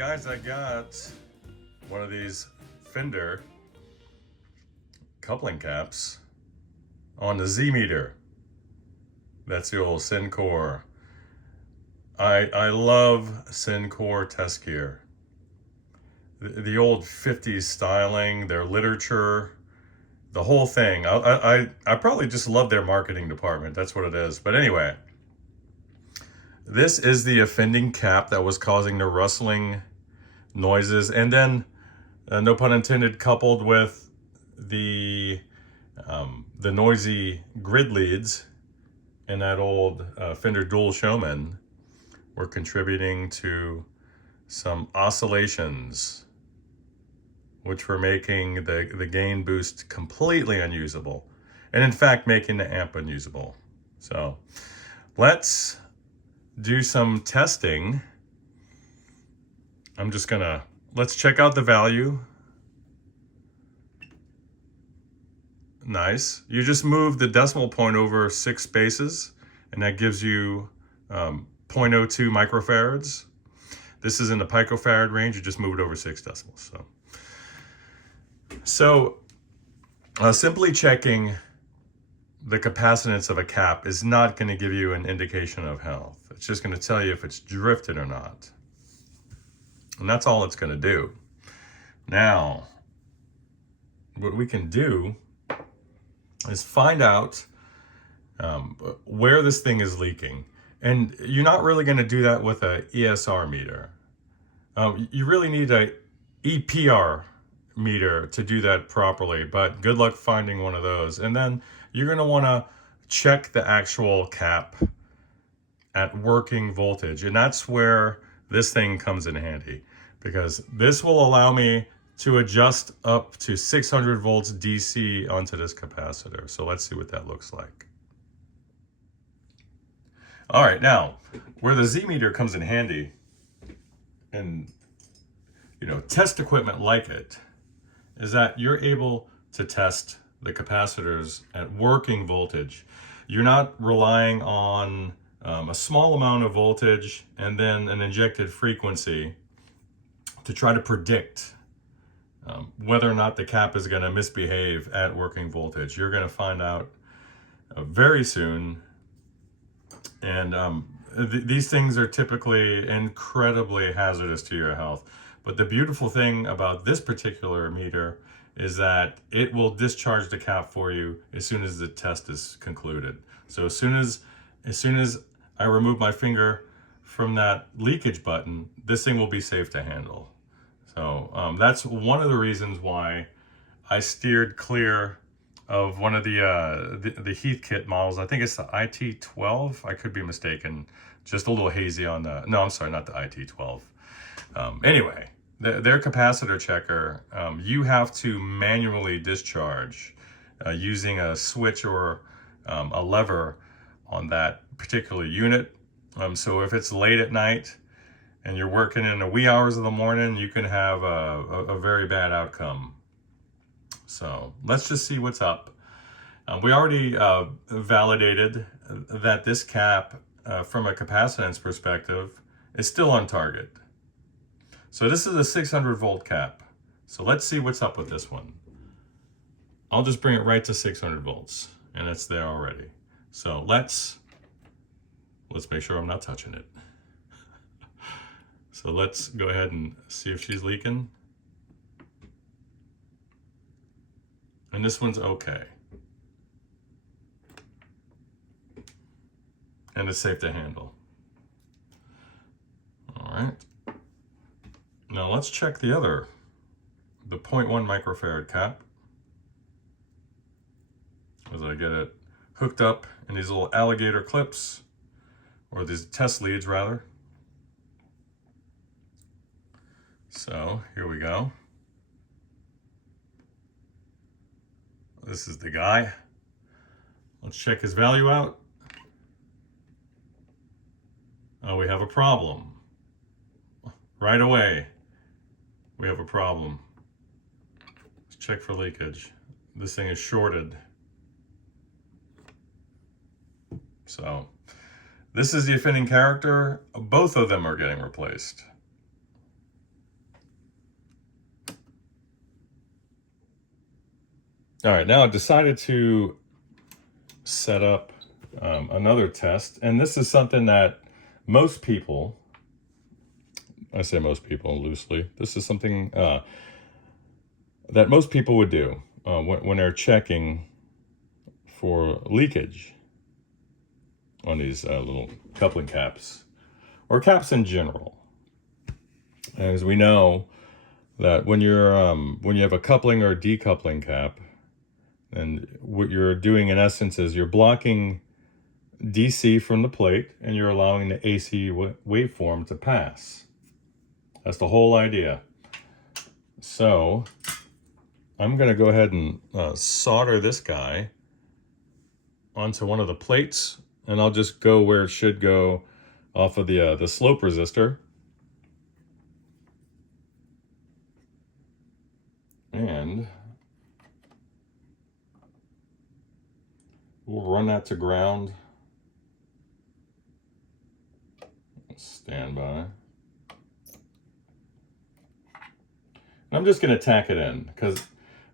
guys, I got one of these Fender coupling caps on the Z meter. That's the old Syncor. I love Syncor test gear. The old 50s styling, their literature, the whole thing. I probably just love their marketing department. That's what it is. But anyway, this is the offending cap that was causing the rustling noises, and then no pun intended, coupled with the noisy grid leads in that old Fender Dual Showman were contributing to some oscillations, which were making the gain boost completely unusable, and in fact making the amp unusable. So let's do some testing. Let's check out the value. Nice. You just move the decimal point over 6 spaces, and that gives you 0.02 microfarads. This is in the picofarad range. You just move it over 6 decimals. So simply checking the capacitance of a cap is not going to give you an indication of health. It's just going to tell you if it's drifted or not. And that's all it's going to do. Now, what we can do is find out where this thing is leaking. And you're not really going to do that with a ESR meter. You really need a EPR meter to do that properly, but good luck finding one of those. And then you're going to want to check the actual cap at working voltage. And that's where this thing comes in handy, because this will allow me to adjust up to 600 volts DC onto this capacitor. So let's see what that looks like. All right, now where the Z meter comes in handy, and test equipment like it, is that you're able to test the capacitors at working voltage. You're not relying on a small amount of voltage and then an injected frequency to try to predict whether or not the cap is going to misbehave at working voltage. You're going to find out very soon. And these things are typically incredibly hazardous to your health. But the beautiful thing about this particular meter is that it will discharge the cap for you as soon as the test is concluded. So as soon as I remove my finger from that leakage button, this thing will be safe to handle. So that's one of the reasons why I steered clear of one of the Heathkit models. I think it's the IT12. I could be mistaken. Just a little hazy on the... No, I'm sorry, not the IT12. Anyway, their capacitor checker, you have to manually discharge using a switch or a lever on that particular unit. So if it's late at night and you're working in the wee hours of the morning, you can have a very bad outcome. So let's just see what's up. We already validated that this cap, from a capacitance perspective, is still on target. So this is a 600 volt cap. So let's see what's up with this one. I'll just bring it right to 600 volts, and it's there already. So let's make sure I'm not touching it. So let's go ahead and see if she's leaking. And this one's okay. And it's safe to handle. All right. Now let's check the 0.1 microfarad cap. As I get it hooked up in these little alligator clips, or these test leads rather. So here we go. This is the guy. Let's check his value out. Oh, we have a problem. Right away, we have a problem. Let's check for leakage. This thing is shorted. So this is the offending character. Both of them are getting replaced. All right, now I decided to set up another test, and this is something that most people, I say most people loosely, this is something that most people would do when they're checking for leakage on these little coupling caps, or caps in general. As we know that when you have a coupling or a decoupling cap, and what you're doing in essence is you're blocking DC from the plate and you're allowing the AC waveform to pass. That's the whole idea. So I'm going to go ahead and solder this guy onto one of the plates, and I'll just go where it should go off of the slope resistor. And we'll run that to ground. Stand by. I'm just going to tack it in because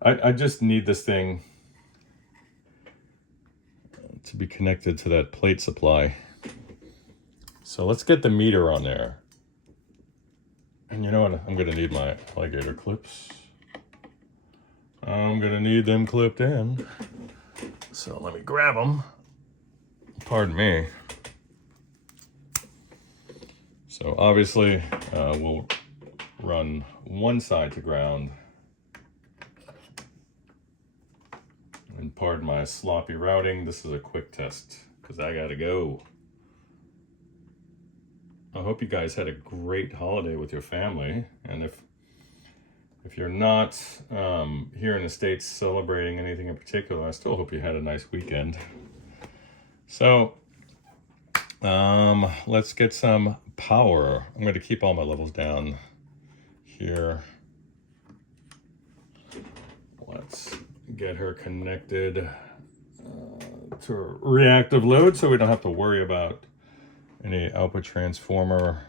I just need this thing to be connected to that plate supply. So let's get the meter on there. And you know what? I'm going to need my alligator clips. I'm going to need them clipped in. So let me grab them. Pardon me. So obviously we'll run one side to ground. And pardon my sloppy routing, this is a quick test because I gotta go. I hope you guys had a great holiday with your family, and if you're not here in the States celebrating anything in particular, I still hope you had a nice weekend. So let's get some power. I'm going to keep all my levels down here. Let's get her connected to reactive load so we don't have to worry about any output transformer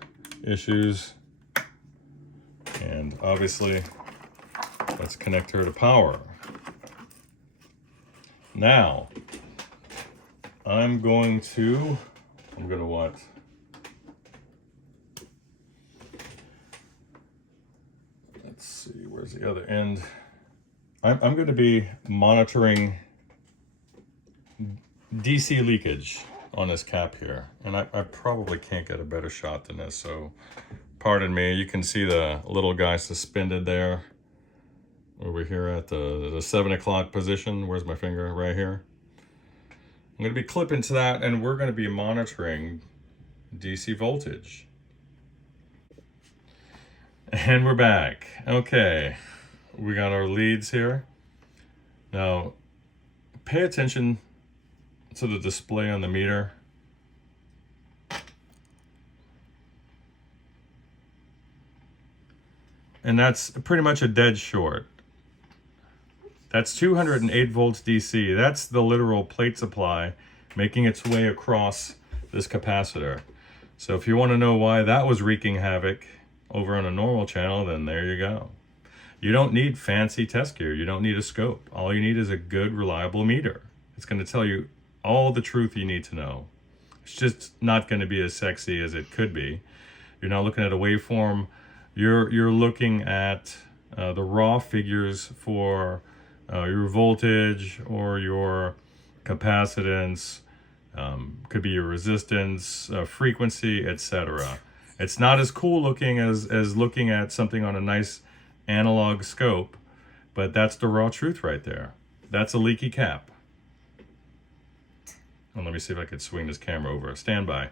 issues. And obviously, let's connect her to power. Now, I'm going to what? Let's see, where's the other end? I'm going to be monitoring DC leakage on this cap here. And I probably can't get a better shot than this, so pardon me. You can see the little guy suspended there over here at the 7 o'clock position. Where's my finger? Right here. I'm going to be clipping to that, and we're going to be monitoring DC voltage. And we're back. Okay, we got our leads here. Now, pay attention to the display on the meter. And that's pretty much a dead short. That's 208 volts DC. That's the literal plate supply making its way across this capacitor. So if you want to know why that was wreaking havoc over on a normal channel, then there you go. You don't need fancy test gear. You don't need a scope. All you need is a good, reliable meter. It's going to tell you all the truth you need to know. It's just not going to be as sexy as it could be. You're not looking at a waveform. You're looking at the raw figures for your voltage or your capacitance, could be your resistance, frequency, etc. It's not as cool looking as looking at something on a nice analog scope, but that's the raw truth right there. That's a leaky cap. And let me see if I could swing this camera over. Stand by.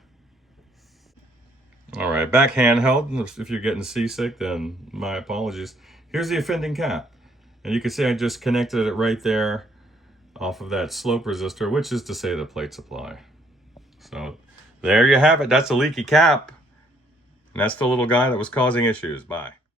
All right, back handheld. If you're getting seasick, then my apologies. Here's the offending cap. And you can see I just connected it right there off of that slope resistor, which is to say the plate supply. So there you have it. That's a leaky cap. And that's the little guy that was causing issues. Bye.